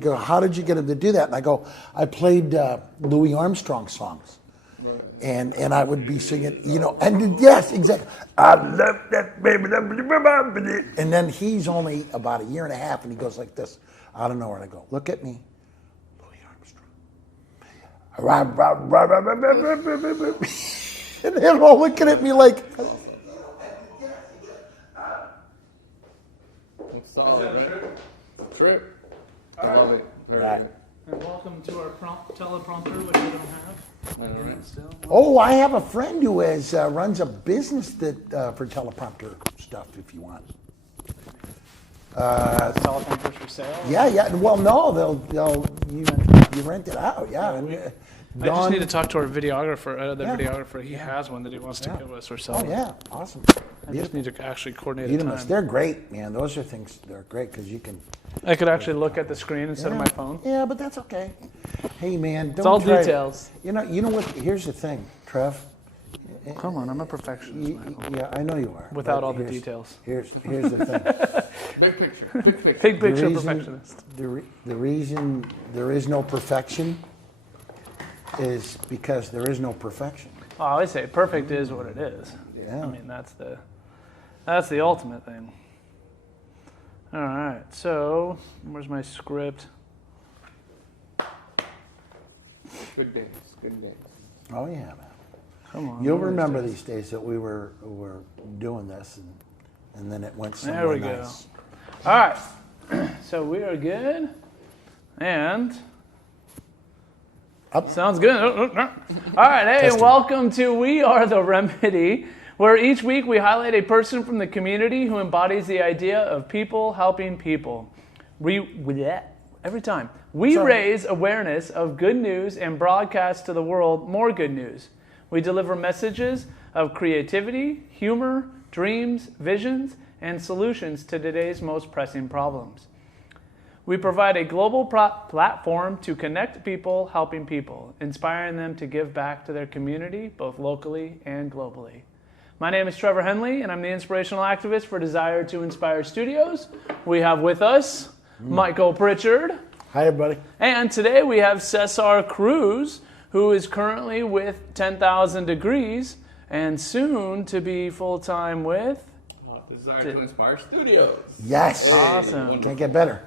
go, how did you get him to do that? And I go, I played Louis Armstrong songs. And I would be singing, and yes, exactly. I love that baby. And then he's only about a year and a half, and he goes like this, out of nowhere. And I go, look at me, Louis Armstrong. And they're all looking at me like. Solid, right? Trip. I love it. Very good. And welcome to our teleprompter, which we don't have. Still. Oh, I have a friend who runs a business that for teleprompter stuff. If you want, Teleprompters for sale. Yeah. Well, no, you rent it out. Yeah. I just need to talk to our videographer. He has one that he wants to give us or sell. Oh yeah, awesome. I just need to actually coordinate a time. They're great, man. Those are things. They're great because you can. I could actually look at the screen instead of my phone. Yeah, but that's okay. Hey, man, it's all details. You know what? Here's the thing, Trev. Come on, I'm a perfectionist, Michael. Yeah, I know you are. Without all the details. Here's the thing. Big picture. Big picture perfectionist. The reason there is no perfection is because there is no perfection. Oh, I always say perfect is what it is. Yeah. I mean, that's the ultimate thing. All right, so where's my script? Good days. Oh yeah, man. Come on. You'll remember these days that we were doing this, and then it went somewhere There we nice. go. All right, so we are good, and sounds good. All right, hey, Testing. welcome to We Are the Remedy, where each week we highlight a person from the community who embodies the idea of people helping people. Every time. We raise awareness of good news and broadcast to the world more good news. We deliver messages of creativity, humor, dreams, visions, and solutions to today's most pressing problems. We provide a global platform to connect people helping people, inspiring them to give back to their community, both locally and globally. My name is Trevor Henley, and I'm the inspirational activist for Desire to Inspire Studios. We have with us Michael Pritchard. Hi, everybody. And today we have Cesar Cruz, who is currently with 10,000 Degrees and soon to be full-time with Desire to Inspire Studios. Yes. Awesome. Can't get better.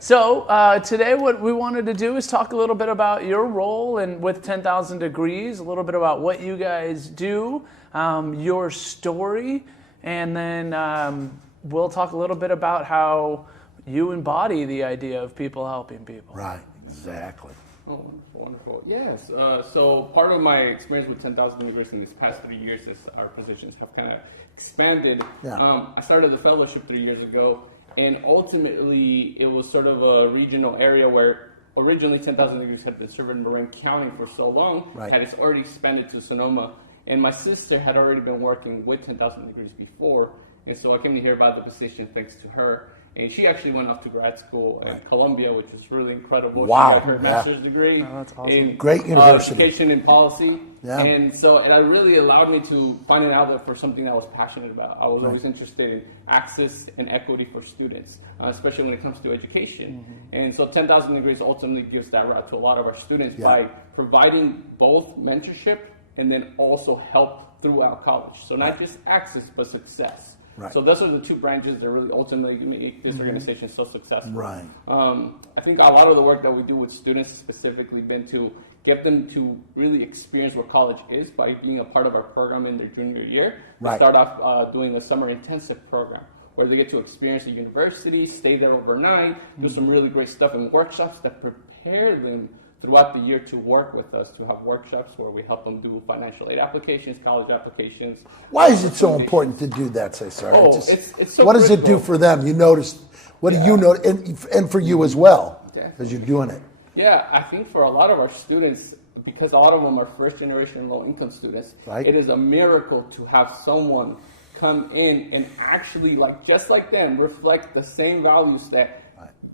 So today what we wanted to do is talk a little bit about your role with 10,000 Degrees, a little bit about what you guys do, your story, and then we'll talk a little bit about how you embody the idea of people helping people. Right, exactly. Oh, wonderful. Yes. So part of my experience with 10,000 Degrees in these past 3 years as our positions have kind of expanded. Yeah. I started the fellowship 3 years ago, and ultimately it was sort of a regional area where originally 10,000 Degrees had been serving Marin County for so long, Right. that it's already expanded to Sonoma. And my sister had already been working with 10,000 Degrees before, and so I came to hear about the position thanks to her. And she actually went off to grad school at Columbia, which is really incredible. Wow. She got her master's degree that's awesome. in Great university. education and policy. Yeah. And so it really allowed me to find an outlet for something that I was passionate about. I was always interested in access and equity for students, especially when it comes to education. Mm-hmm. And so 10,000 Degrees ultimately gives that route to a lot of our students by providing both mentorship and then also help throughout college. So not just access, but success. Right. So those are the two branches that really ultimately make this organization so successful. Right. I think a lot of the work that we do with students specifically been to get them to really experience what college is by being a part of our program in their junior year. Right. We start off doing a summer intensive program where they get to experience a university, stay there overnight, do some really great stuff and workshops that prepare them throughout the year to work with us, to have workshops where we help them do financial aid applications, college applications. Why is it so important to do that, Cesar? Oh, it's so what does it critical. do for them? You noticed, what do you notice, and for you as well, because you're doing it? Yeah, I think for a lot of our students, because a lot of them are first generation low income students, Right. It is a miracle to have someone come in and actually, just like them, reflect the same values that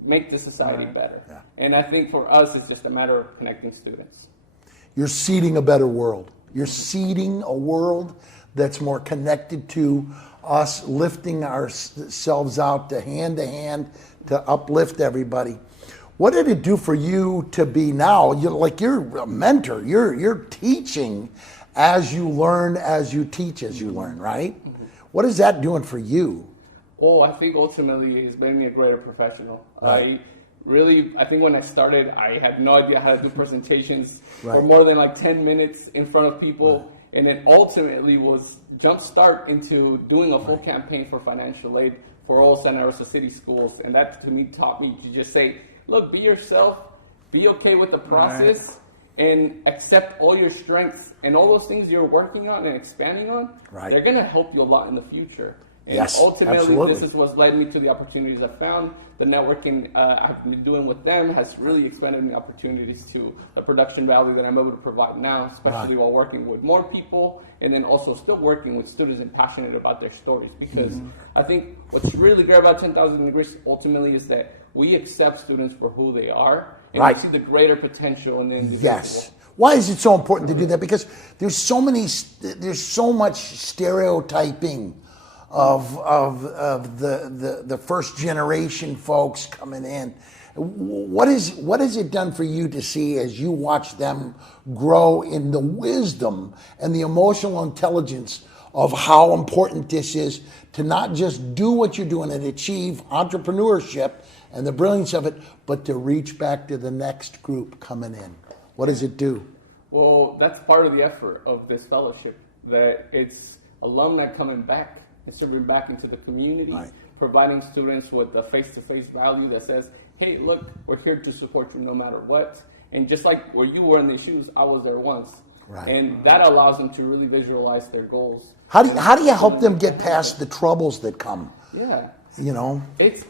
make the society better. Yeah. And I think for us, it's just a matter of connecting students. You're seeding a better world. You're seeding a world that's more connected to us lifting ourselves out to hand to uplift everybody. What did it do for you to be now? You're a mentor. You're teaching as you learn, as you teach, as you learn, right? Mm-hmm. What is that doing for you? Oh, I think ultimately it's made me a greater professional. Right. I think when I started, I had no idea how to do presentations Right. for more than like 10 minutes in front of people. Right. And then ultimately was jumpstart into doing a full campaign for financial aid for all Santa Rosa City schools. And that to me taught me to just say, look, be yourself, be okay with the process, and accept all your strengths and all those things you're working on and expanding on. Right. They're going to help you a lot in the future. And ultimately, absolutely. This is what's led me to the opportunities I found. The networking I've been doing with them has really expanded the opportunities to the production value that I'm able to provide now, especially while working with more people and then also still working with students and passionate about their stories. Because I think what's really great about 10,000 Degrees ultimately is that we accept students for who they are and we see the greater potential in the individual. Yes. Why is it so important to do that? Because there's so much stereotyping of the first generation folks coming in. What has it done for you to see as you watch them grow in the wisdom and the emotional intelligence of how important this is to not just do what you're doing and achieve entrepreneurship and the brilliance of it, but to reach back to the next group coming in? What does it do? Well, that's part of the effort of this fellowship, that it's alumni coming back and serving back into the community, providing students with a face-to-face value that says, hey, look, we're here to support you no matter what. And just like where you were in these shoes, I was there once. Right. And that allows them to really visualize their goals. How do you help them get past the troubles that come? Yeah. You know? It's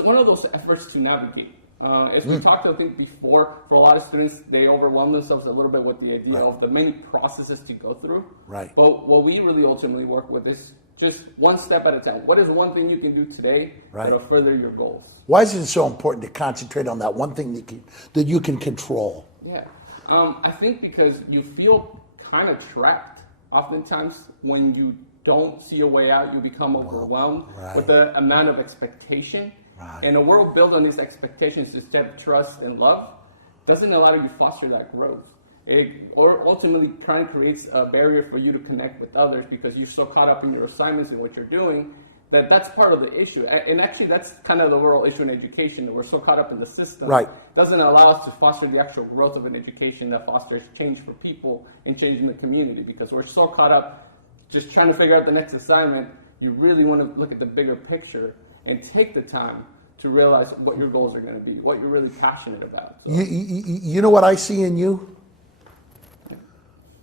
one of those efforts to navigate. As we talked, I think, before, for a lot of students, they overwhelm themselves a little bit with the idea of the many processes to go through. Right. But what we really ultimately work with is just one step at a time. What is one thing you can do today that'll further your goals? Why is it so important to concentrate on that one thing that you can control? Yeah. I think because you feel kind of trapped. Oftentimes, when you don't see a way out, you become overwhelmed with the amount of expectation. Right. And a world built on these expectations instead of trust and love doesn't allow you to foster that growth. Or ultimately kind of creates a barrier for you to connect with others because you're so caught up in your assignments and what you're doing that's part of the issue. And actually, that's kind of the overall issue in education, that we're so caught up in the system. Right. Doesn't allow us to foster the actual growth of an education that fosters change for people and change in the community, because we're so caught up just trying to figure out the next assignment. You really want to look at the bigger picture and take the time to realize what your goals are going to be, what you're really passionate about. So. You know what I see in you?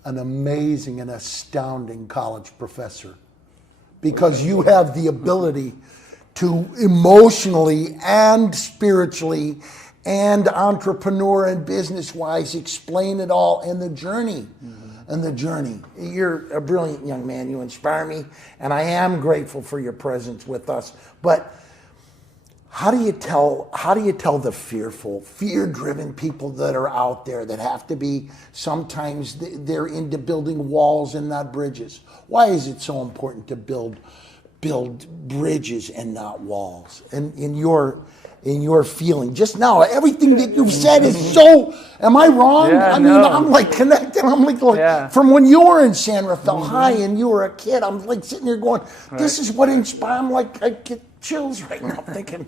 An amazing and astounding college professor, because you have the ability to emotionally and spiritually and entrepreneur and business-wise explain it all in the journey. And the journey. You're a brilliant young man. You inspire me, and I am grateful for your presence with us. But how do you tell the fearful, fear-driven people that are out there that have to be, sometimes they're into building walls and not bridges? Why is it so important to build bridges and not walls? And in your feeling just now, everything that you've said is so, am I wrong? Yeah, I mean, I'm like connected. I'm like from when you were in San Rafael High and you were a kid, I'm like sitting there going, this is what inspires. I'm like, I get chills right now thinking,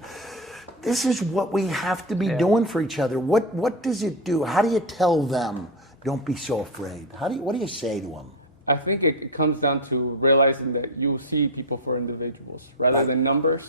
this is what we have to be doing for each other. What does it do? How do you tell them, don't be so afraid? What do you say to them? I think it comes down to realizing that you see people for individuals rather than numbers,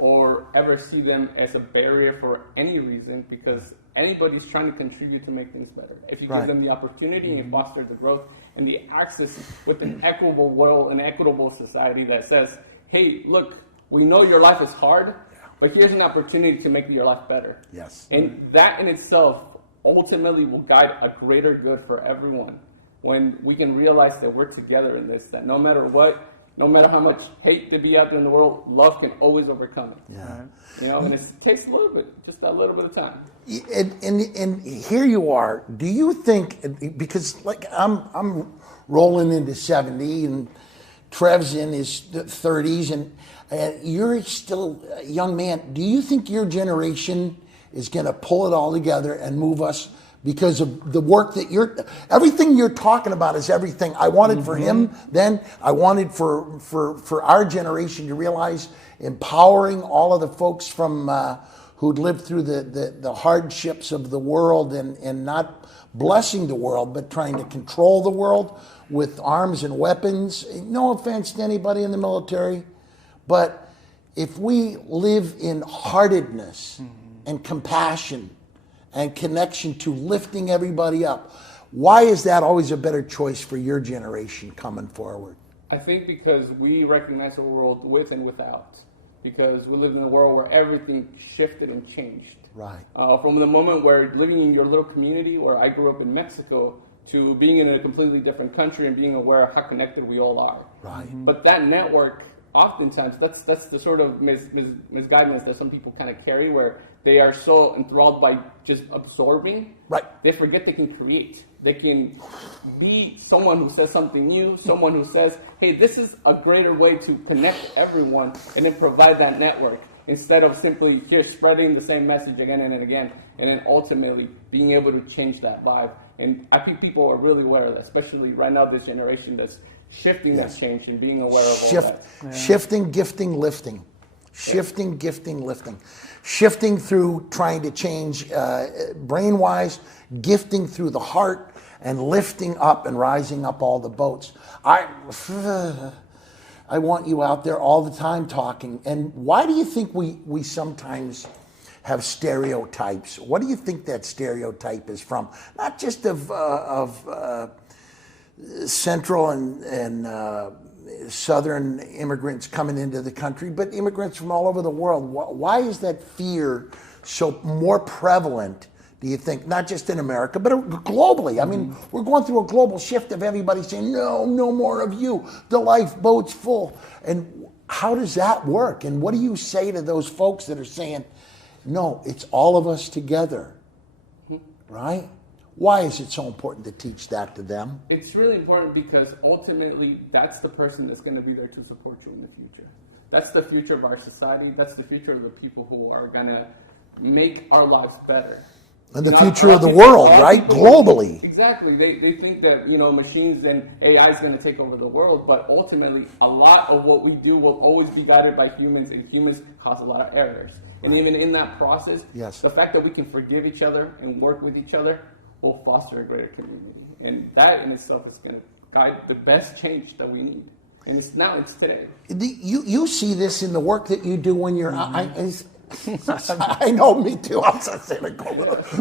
or ever see them as a barrier for any reason, because anybody's trying to contribute to make things better. If you give them the opportunity and foster the growth and the access with an equitable world, an equitable society that says, hey, look, we know your life is hard, but here's an opportunity to make your life better. Yes. And that in itself ultimately will guide a greater good for everyone. When we can realize that we're together in this, that no matter what, no matter how much hate to be out there in the world, love can always overcome it. Yeah. You know, and it takes a little bit, just a little bit of time. And here you are. Do you think, because like I'm rolling into 70 and Trev's in his 30s and you're still a young man. Do you think your generation is going to pull it all together and move us because of the work that everything you're talking about is everything I wanted for him then. I wanted for our generation to realize, empowering all of the folks from who'd lived through the hardships of the world and not blessing the world, but trying to control the world with arms and weapons. No offense to anybody in the military, but if we live in heartedness and compassion and connection to lifting everybody up, why is that always a better choice for your generation coming forward? I think because we recognize the world with and without. Because we live in a world where everything shifted and changed. Right. From the moment where living in your little community, where I grew up in Mexico, to being in a completely different country and being aware of how connected we all are. Right. But that network, oftentimes, that's the sort of misguidance that some people kind of carry, where they are so enthralled by just absorbing. Right. They forget they can create. They can be someone who says something new, someone who says, hey, this is a greater way to connect everyone, and then provide that network instead of simply just spreading the same message again and again, and then ultimately being able to change that vibe. And I think people are really aware of that, especially right now, this generation that's shifting that change and being aware of all that. Yeah. Shifting, gifting, lifting. Shifting, gifting, lifting. Shifting through trying to change brain-wise, gifting through the heart, and lifting up and rising up all the boats. I want you out there all the time talking. And why do you think we sometimes have stereotypes? What do you think that stereotype is from? Not just of Central and Southern immigrants coming into the country, but immigrants from all over the world. Why is that fear so more prevalent, do you think, not just in America, but globally? I mean, we're going through a global shift of everybody saying, no more of you. The lifeboat's full. And how does that work? And what do you say to those folks that are saying, no, it's all of us together, right? Why is it so important to teach that to them? It's really important because ultimately that's the person that's going to be there to support you in the future. That's the future of our society. That's the future of the people who are going to make our lives better. And the future of the world, right? Globally. Exactly. They think that, machines and AI is going to take over the world, but ultimately a lot of what we do will always be guided by humans, and humans cause a lot of errors. Right. And even in that process, the fact that we can forgive each other and work with each other will foster a greater community. And that in itself is going to guide the best change that we need. And it's today. You see this in the work that you do when you're... I know, me too. I'm so cynical.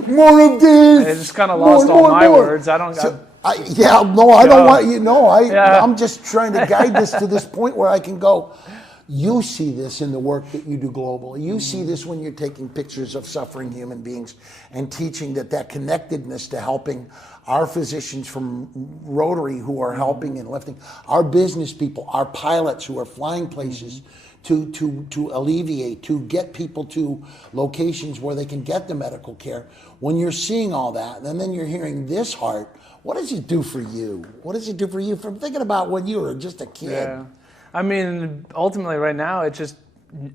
More of this. I just kind of lost all my words. I don't... I don't want you... No, I'm just trying to guide this to this point where I can go... You see this in the work that you do globally. You see this when you're taking pictures of suffering human beings and teaching that connectedness to helping our physicians from Rotary who are helping and lifting, our business people, our pilots who are flying places to alleviate, to get people to locations where they can get the medical care. When you're seeing all that, and then you're hearing this heart, what does it do for you? What does it do for you from thinking about when you were just a kid? Yeah. I mean, ultimately right now,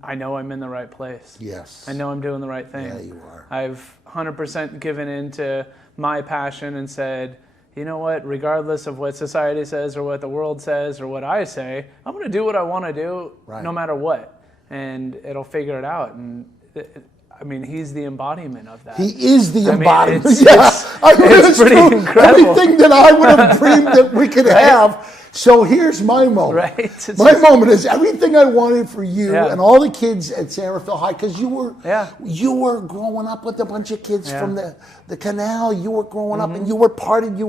I know I'm in the right place. Yes. I know I'm doing the right thing. Yeah, you are. I've 100% given in to my passion and said, you know what, regardless of what society says or what the world says or what I say, I'm going to do what I want to do no matter what. And it'll figure it out. And he's the embodiment of that. He is the embodiment. It's pretty incredible. Everything that I would have dreamed that we could have. So here's my moment. Right. My moment is everything I wanted for you and all the kids at San Rafael High, because you were growing up with a bunch of kids from the canal. You were growing up and you were parted. You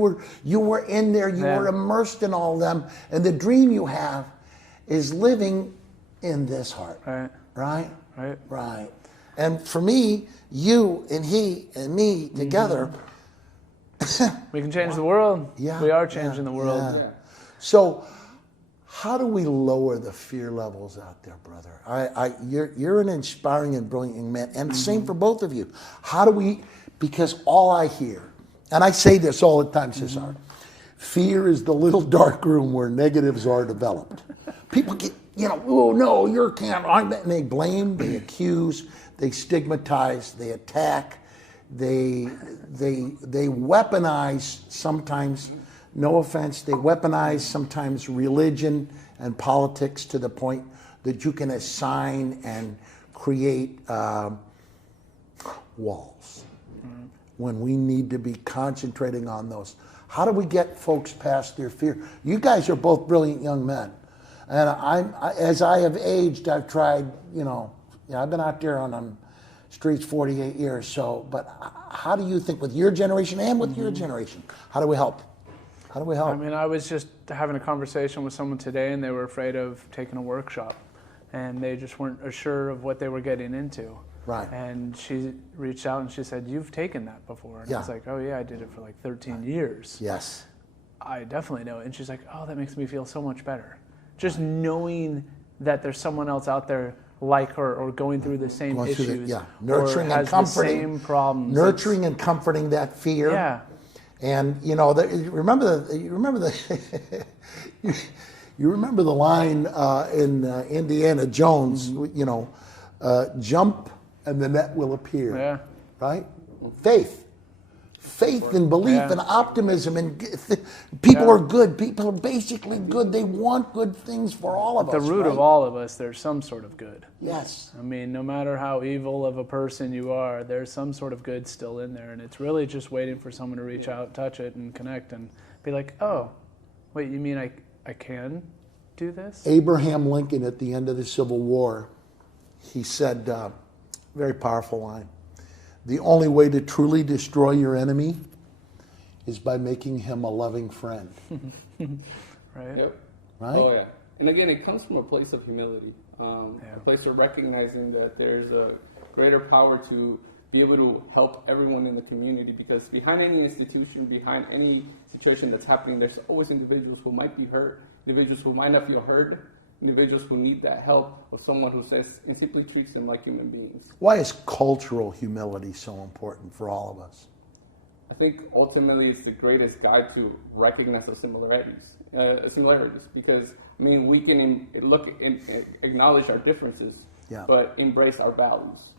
were in there. You were immersed in all of them. And the dream you have is living in this heart. Right. And for me, you and he and me together, we can change the world. Yeah, we are changing the world. Yeah. So, how do we lower the fear levels out there, brother? You're an inspiring and brilliant young man, and same for both of you. How do we? Because all I hear, and I say this all the time, Cesar, fear is the little dark room where negatives are developed. People get, oh no, you can't. And they blame, they accuse, they stigmatize, they attack, they weaponize sometimes, no offense, they weaponize sometimes religion and politics to the point that you can assign and create walls when we need to be concentrating on those. How do we get folks past their fear? You guys are both brilliant young men. And as I have aged, I've tried, I've been out there on them streets 48 years. So, but how do you think with your generation and with your generation, how do we help? How do we help? I mean, I was just having a conversation with someone today, and they were afraid of taking a workshop, and they just weren't sure of what they were getting into. Right. And she reached out and she said, "You've taken that before." And I was like, "Oh yeah, I did it for like 13 years." Yes. I definitely know it. And she's like, "Oh, that makes me feel so much better. Just knowing that there's someone else out there like her or going through the same issues, nurturing or has and comforting, the same problems, nurturing and comforting that fear." Yeah. And you remember the line in Indiana Jones, jump and the net will appear. Yeah. Right? Faith and belief and optimism, and people are good. People are basically good. They want good things for all of us. The root of all of us, there's some sort of good. Yes. I mean, no matter how evil of a person you are, there's some sort of good still in there, and it's really just waiting for someone to reach out, touch it, and connect, and be like, "Oh, wait, you mean I can do this?" Abraham Lincoln, at the end of the Civil War, he said, very powerful line, "The only way to truly destroy your enemy is by making him a loving friend." Right? Yep. Right? Oh, yeah. And again, it comes from a place of humility, a place of recognizing that there's a greater power to be able to help everyone in the community, because behind any institution, behind any situation that's happening, there's always individuals who might be hurt, individuals who might not feel heard, individuals who need that help of someone who says and simply treats them like human beings. Why is cultural humility so important for all of us? I think ultimately it's the greatest guide to recognize the similarities, because I mean we can look and acknowledge our differences, but embrace our values.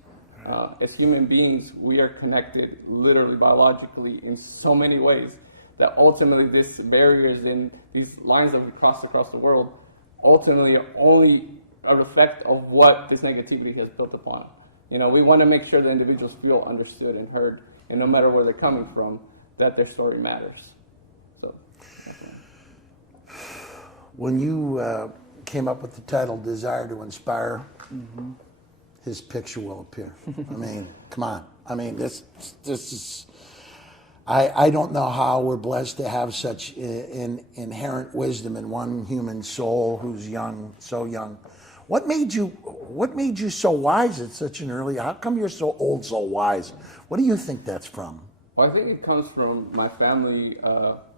As human beings, we are connected literally biologically in so many ways that ultimately these barriers and these lines that we cross across the world ultimately are only an effect of what this negativity has built upon. We want to make sure that individuals feel understood and heard, and no matter where they're coming from, that their story matters. So, when you came up with the title "Desire to Inspire," his picture will appear. I mean, come on. I mean, this is. I don't know how we're blessed to have such inherent wisdom in one human soul who's young, so young. What made you so wise at such an early? How come you're so old, so wise? What do you think that's from? Well, I think it comes from my family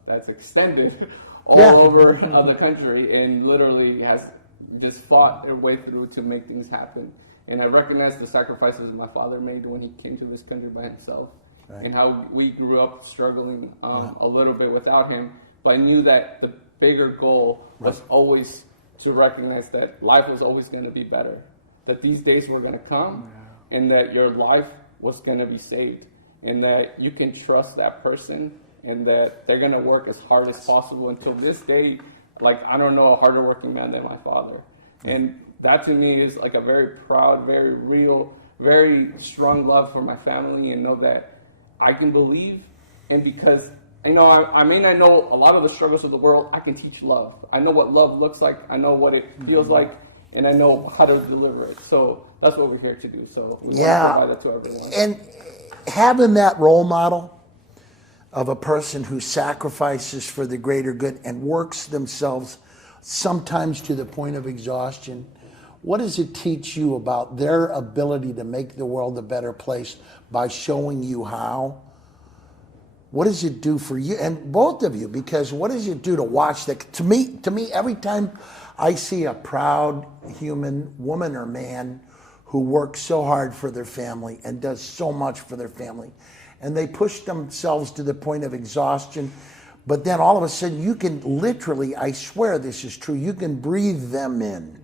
that's extended all over the country and literally has just fought their way through to make things happen. And I recognize the sacrifices my father made when he came to this country by himself. Right. And how we grew up struggling a little bit without him. But I knew that the bigger goal was always to recognize that life was always going to be better. That these days were going to come, and that your life was going to be saved. And that you can trust that person, and that they're going to work as hard as possible until this day. Like, I don't know a harder working man than my father. And that to me is like a very proud, very real, very strong love for my family, and know that I can believe, and because I may not know a lot of the struggles of the world, I can teach love. I know what love looks like. I know what it feels like, and I know how to deliver it. So that's what we're here to do. So we want to provide that to everyone. And having that role model of a person who sacrifices for the greater good and works themselves sometimes to the point of exhaustion, what does it teach you about their ability to make the world a better place by showing you how? What does it do for you and both of you? Because what does it do to watch that? To me, every time I see a proud human woman or man who works so hard for their family and does so much for their family, and they push themselves to the point of exhaustion, but then all of a sudden you can literally, I swear this is true, you can breathe them in.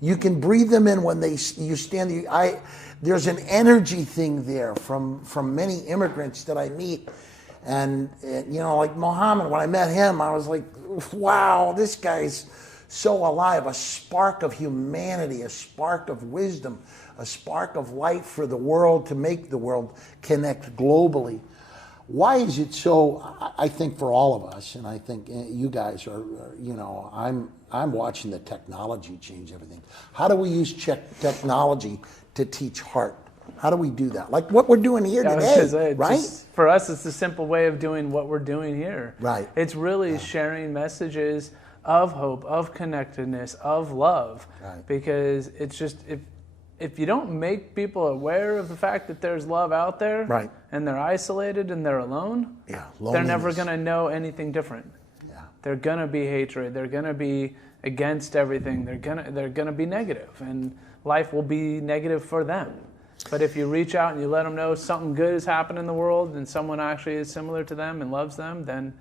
You can breathe them in when you stand there. There's an energy thing there from many immigrants that I meet. And you know, like Mohammed, when I met him, I was like, wow, this guy's so alive. A spark of humanity, a spark of wisdom, a spark of light for the world, to make the world connect globally. Why is it so, I think for all of us, and I think you guys are, you know, I'm watching the technology change everything. How do we use technology to teach heart? How do we do that? Like what we're doing here today, right? For us, it's the simple way of doing what we're doing here. Right. It's really sharing messages of hope, of connectedness, of love. Right. Because it's just, if you don't make people aware of the fact that there's love out there, right, and they're isolated and they're alone, they're never going to know anything different. Yeah. They're going to be hatred. They're going to be against everything. They're going to be negative, and life will be negative for them. But if you reach out and you let them know something good has happened in the world and someone actually is similar to them and loves them, then,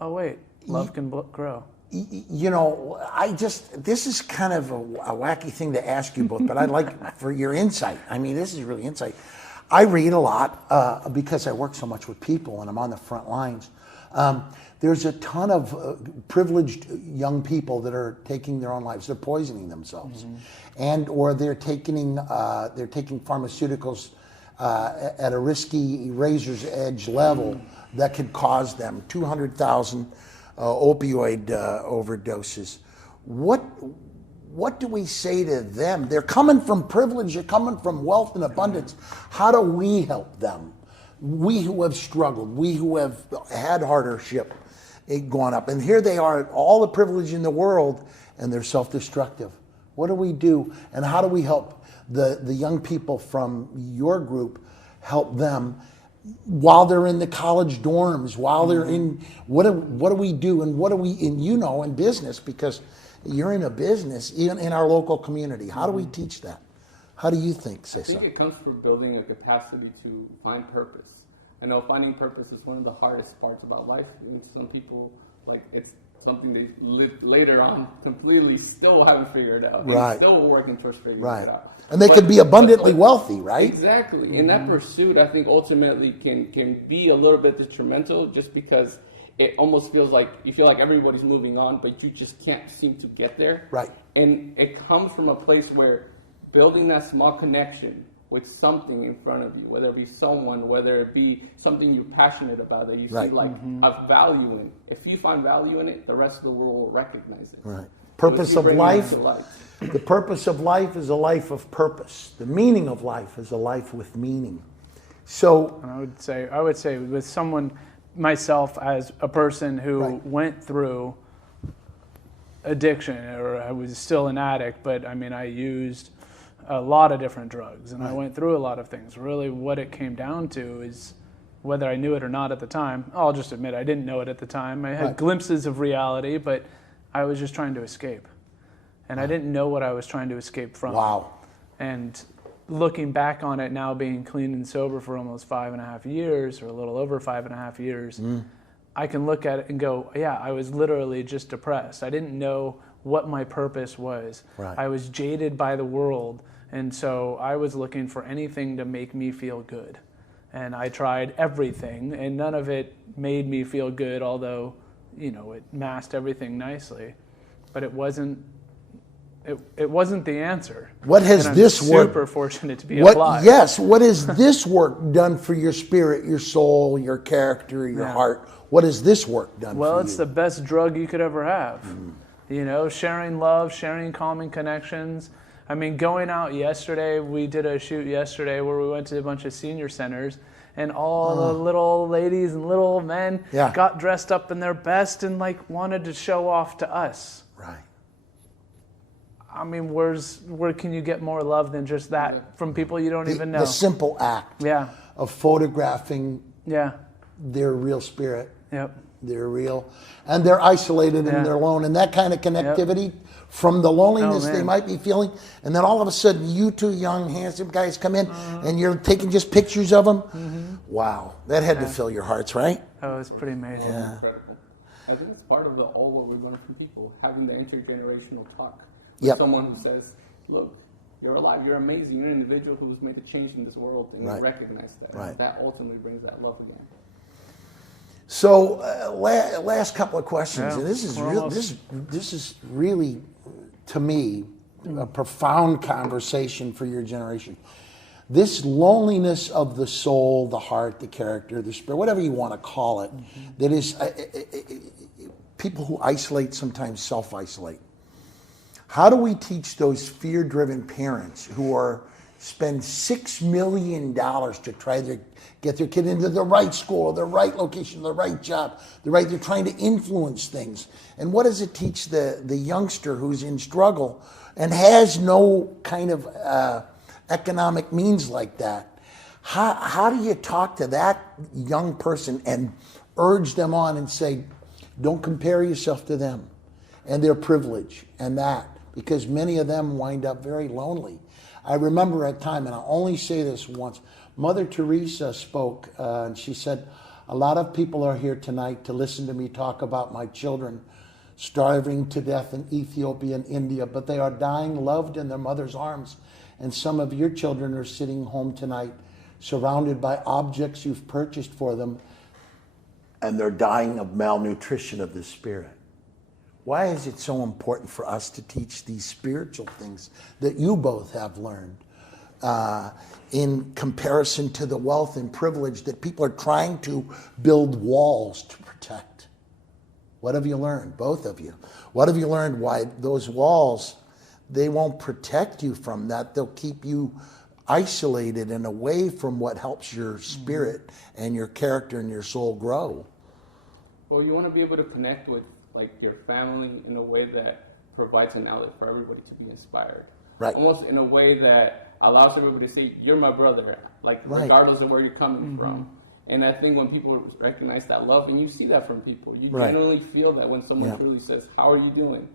oh wait, love can grow. You know, this is kind of a wacky thing to ask you both, but I'd like for your insight. I mean, this is really insight. I read a lot because I work so much with people and I'm on the front lines. There's a ton of privileged young people that are taking their own lives. They're poisoning themselves, and or they're taking pharmaceuticals at a risky razor's edge level that could cause them 200,000 opioid overdoses. What do we say to them? They're coming from privilege. They're coming from wealth and abundance. How do we help them? We who have struggled, we who have had hardship gone up, and here they are, all the privilege in the world, and they're self-destructive. What do we do, and how do we help the young people from your group, help them while they're in the college dorms, while they're in, what do we do, and what do we, and you know, in business, because you're in a business, even in our local community, how do we teach that? How do you think, Cesar? I think it comes from building a capacity to find purpose. I know finding purpose is one of the hardest parts about life. And some people, like, it's something they live later on completely still haven't figured out. Right. And still working towards figuring it out. And they could be abundantly wealthy, right? Exactly. And that pursuit, I think, ultimately can be a little bit detrimental, just because it almost feels like you feel like everybody's moving on, but you just can't seem to get there. Right. And it comes from a place where building that small connection with something in front of you, whether it be someone, whether it be something you're passionate about that you see like a value in. If you find value in it, the rest of the world will recognize it. Right. Purpose of life. The purpose of life is a life of purpose. The meaning of life is a life with meaning. So I would say with someone, myself as a person who went through addiction, or I was still an addict, but I mean, I used a lot of different drugs, and I went through a lot of things. Really, what it came down to is, whether I knew it or not at the time, I'll just admit I didn't know it at the time. I had glimpses of reality, but I was just trying to escape. And I didn't know what I was trying to escape from. Wow. And looking back on it now, being clean and sober for almost 5.5 years, or a little over 5.5 years, I can look at it and go, yeah, I was literally just depressed. I didn't know what my purpose was. Right. I was jaded by the world. And so I was looking for anything to make me feel good. And I tried everything, and none of it made me feel good, although, you know, it masked everything nicely. But it wasn't the answer. What has and this I'm work? super fortunate to be alive. Yes. What has this work done for your spirit, your soul, your character, your heart? What has this work done for you? Well, it's the best drug you could ever have. You know, sharing love, sharing calming connections. I mean, going out yesterday, we did a shoot yesterday where we went to a bunch of senior centers, and all the little old ladies and little old men got dressed up in their best and like wanted to show off to us. Right. I mean, where can you get more love than just that from people you don't even know? The simple act of photographing their real spirit. Yep. They're real. And they're isolated and they're alone. And that kind of connectivity from the loneliness they might be feeling. And then all of a sudden, you two young, handsome guys come in and you're taking just pictures of them. Wow. That had to fill your hearts, right? That was pretty amazing. Yeah. Incredible. I think it's part of all what we're learning from people, having the intergenerational talk. Yep. Someone who says, look, you're alive, you're amazing, you're an individual who's made a change in this world, and you recognize that. Right. That ultimately brings that love again. So, last couple of questions, Yeah, and this is almost. this is really, to me, a profound conversation for your generation. This loneliness of the soul, the heart, the character, the spirit, whatever you want to call it, that is, people who isolate sometimes self-isolate. How do we teach those fear-driven parents who spend $6 million to try to get their kid into the right school, the right location, the right job, they're trying to influence things. And what does it teach the youngster who's in struggle and has no kind of economic means like that? How do you talk to that young person and urge them on and say, don't compare yourself to them and their privilege and that, because many of them wind up very lonely. I remember a time, and I only say this once, Mother Teresa spoke, and she said, a lot of people are here tonight to listen to me talk about my children starving to death in Ethiopia and India, but they are dying loved in their mother's arms. And some of your children are sitting home tonight surrounded by objects you've purchased for them, and they're dying of malnutrition of the spirit. Why is it so important for us to teach these spiritual things that you both have learned in comparison to the wealth and privilege that people are trying to build walls to protect? What have you learned, both of you? What have you learned why those walls, they won't protect you from that? They'll keep you isolated and away from what helps your spirit and your character and your soul grow. Well, you want to be able to connect with your family in a way that provides an outlet for everybody to be inspired. Right. Almost in a way that allows everybody to say, you're my brother, regardless of where you're coming from. And I think when people recognize that love, and you see that from people, you genuinely feel that when someone truly says, how are you doing?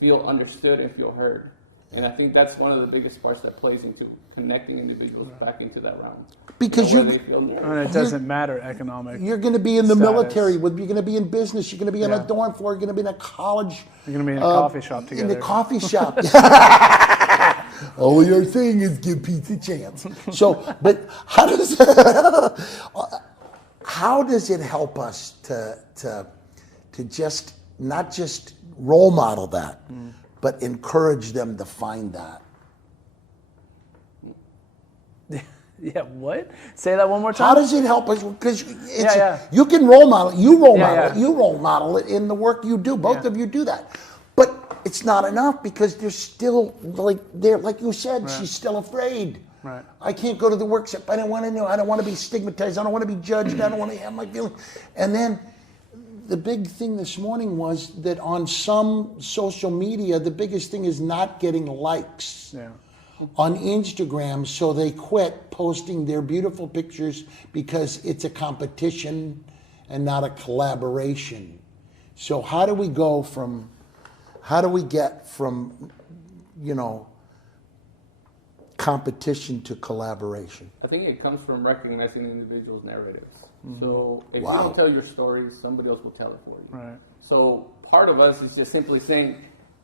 Feel understood and feel heard. And I think that's one of the biggest parts that plays into connecting individuals back into that realm. Because where they feel nourished. And it doesn't matter economic. You're going to be in the status. military, you're going to be in business, you're going to be on a dorm floor, you're going to be in a college. You're going to be in a coffee shop together. In the coffee shop. All you're saying is give Pete a chance. So, but how does it help us to just not just role model that, but encourage them to find that? Yeah, what? Say that one more time. How does it help us? Because you can role model it. You role model it in the work you do. Both of you do that. But it's not enough because they're still like you said, she's still afraid. Right. I can't go to the workshop. I don't want to know. I don't want to be stigmatized. I don't want to be judged. I don't want to have my feelings. And then the big thing this morning was that on some social media, the biggest thing is not getting likes. Yeah. On Instagram, so they quit posting their beautiful pictures because it's a competition and not a collaboration. So how do we get from, competition to collaboration? I think it comes from recognizing the individual's narratives. So if you don't tell your story, somebody else will tell it for you. Right. So part of us is just simply saying,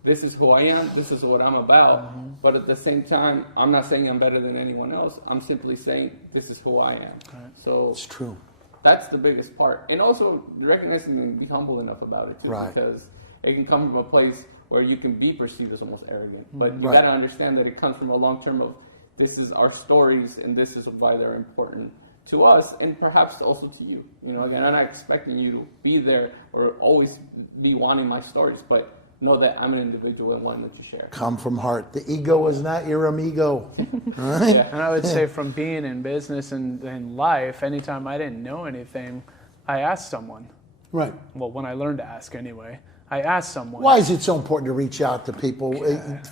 this is who I am, this is what I'm about, but at the same time, I'm not saying I'm better than anyone else. I'm simply saying, this is who I am. Right. So It's true. that's the biggest part. And also recognizing and be humble enough about it too, because it can come from a place where you can be perceived as almost arrogant. But you got to understand that it comes from a long term of, this is our stories and this is why they're important to us and perhaps also to you. Again, I'm not expecting you to be there or always be wanting my stories, but know that I'm an individual and one that you share. Come from heart. The ego is not your amigo. Right? And I would say from being in business and in life, anytime I didn't know anything, I asked someone. Right. Well, when I learned to ask anyway, I asked someone. Why is it so important to reach out to people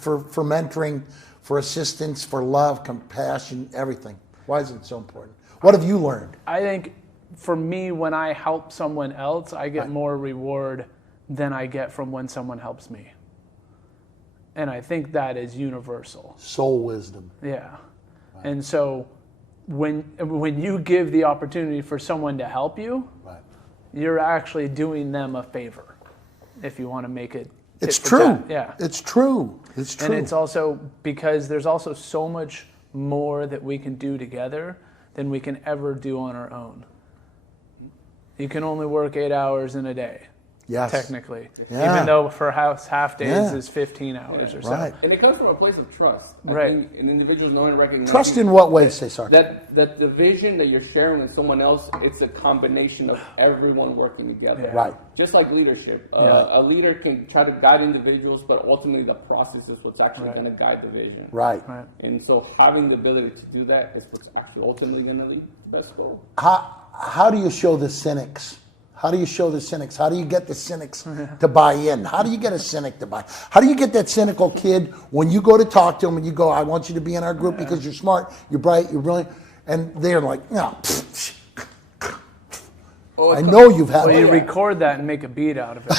for mentoring, for assistance, for love, compassion, everything? Why is it so important? What have you learned? I think for me, when I help someone else, I get more reward than I get from when someone helps me. And I think that is universal. Soul wisdom. Yeah. Right. And so when you give the opportunity for someone to help you, you're actually doing them a favor, if you want to make it It's tit for true. tat. Yeah. It's true. It's true. And it's also because there's also so much more that we can do together than we can ever do on our own. You can only work 8 hours in a day. Yes. Technically, Yeah. even though for half days Yeah. is 15 hours or so. Right. And it comes from a place of trust. I Right. think an individual's knowing and recognizing. Trust in what way, Cesar? That the vision that you're sharing with someone else, it's a combination of everyone working together. Yeah. Right. Just like leadership. Yeah. A leader can try to guide individuals, but ultimately the process is what's actually Right. going to guide the vision. Right. Right. And so having the ability to do that is what's actually ultimately going to lead to the best goal. How do you show the cynics? How do you show the cynics? How do you get the cynics to buy in? How do you get a cynic to buy? How do you get that cynical kid when you go to talk to him and you go, I want you to be in our group because you're smart, you're bright, you're brilliant, and they're like, no. I know you've had Well, you that. record that and make a beat out of it.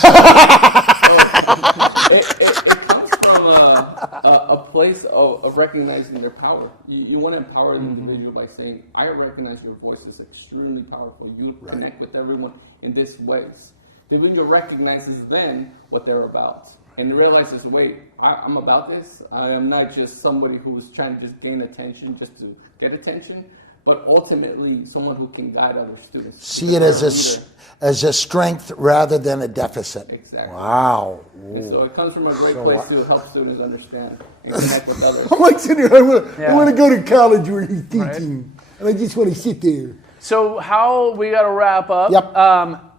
It comes from a place of recognizing their power. You want to empower the individual by saying, I recognize your voice is extremely powerful. You connect with everyone in this ways. The individual recognizes then what they're about and realizes, wait, I'm about this. I am not just somebody who's trying to just gain attention just to get attention, but ultimately someone who can guide other students. See it as a strength rather than a deficit. Exactly. Wow. And so it comes from a great place to help students understand and connect with others. I'm like sitting here, I want to go to college where he's teaching, Right. and I just want to sit there. So we got to wrap up. Yep.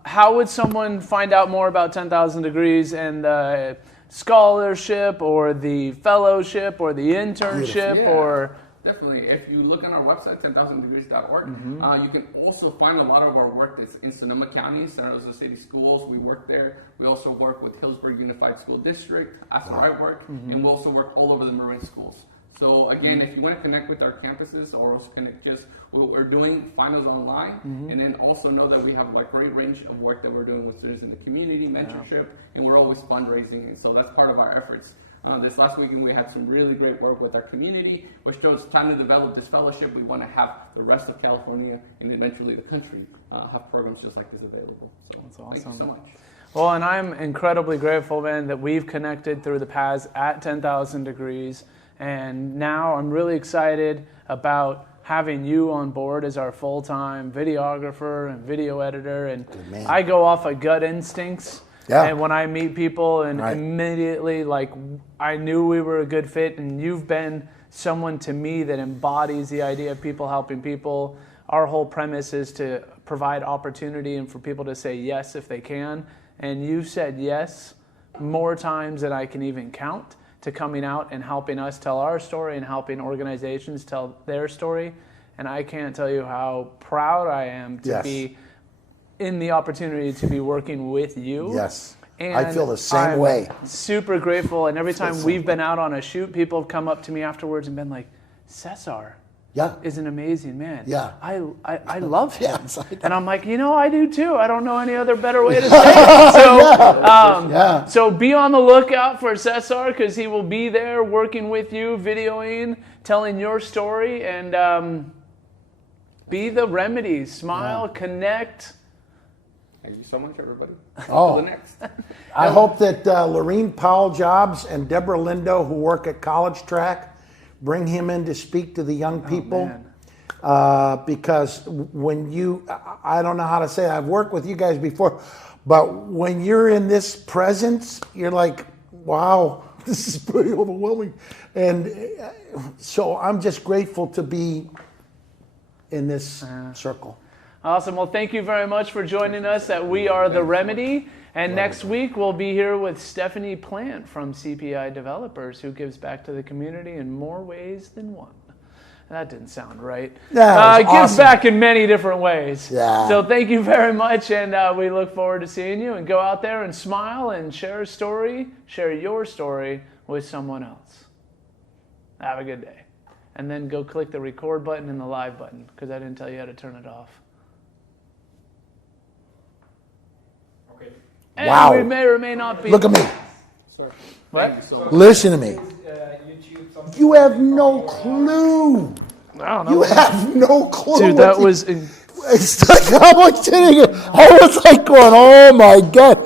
How would someone find out more about 10,000 Degrees and the scholarship or the fellowship or the internship Yeah. or... Definitely. If you look on our website, 10,000degrees.org, you can also find a lot of our work that's in Sonoma County, Santa Rosa City Schools. We work there. We also work with Hillsburg Unified School District. That's where I work. And we also work all over the Marin schools. So again, if you want to connect with our campuses or also connect just with what we're doing, find us online. And then also know that we have like great range of work that we're doing with students in the community, mentorship, and we're always fundraising. And so that's part of our efforts. This last weekend, we had some really great work with our community, which shows time to develop this fellowship. We want to have the rest of California and eventually the country have programs just like this available. So That's awesome. Thank you so much. Well, and I'm incredibly grateful, man, that we've connected through the paths at 10,000 Degrees. And now I'm really excited about having you on board as our full-time videographer and video editor. And man. I go off of gut instincts. Yeah. And when I meet people and Right. immediately, like, I knew we were a good fit, and you've been someone to me that embodies the idea of people helping people. Our whole premise is to provide opportunity and for people to say yes if they can. And you've said yes more times than I can even count to coming out and helping us tell our story and helping organizations tell their story. And I can't tell you how proud I am to Yes. be in the opportunity to be working with you. Yes. And I feel the same I'm way. Super grateful. And every time we've been out on a shoot, people have come up to me afterwards and been like, Cesar Yeah. is an amazing man. Yeah. I love him. Yes, I know. And I'm like, I do too. I don't know any other better way to say it. So, so be on the lookout for Cesar because he will be there working with you, videoing, telling your story, and be the remedy. Smile, connect. Thank you so much, everybody. Oh. Till the next. I hope that Lorene Powell Jobs and Deborah Lindo, who work at College Track, bring him in to speak to the young people. Because when I don't know how to say it, I've worked with you guys before, but when you're in this presence, you're like, wow, this is pretty overwhelming. And so I'm just grateful to be in this circle. Awesome. Well, thank you very much for joining us at We Are the Remedy. And next week, we'll be here with Stephanie Plant from CPI Developers, who gives back to the community in more ways than one. That didn't sound right. Yeah, it gives back in many different ways. Yeah. So thank you very much, and we look forward to seeing you. And go out there and smile and share a story, share your story with someone else. Have a good day. And then go click the record button and the live button, because I didn't tell you how to turn it off. And Wow. we may or may not be. Look at me. Sorry. What? Thank you so much. Listen to me. You have no clue. I don't know. You have no clue. Dude, that was... It's like I was sitting here. I was like going, oh my God.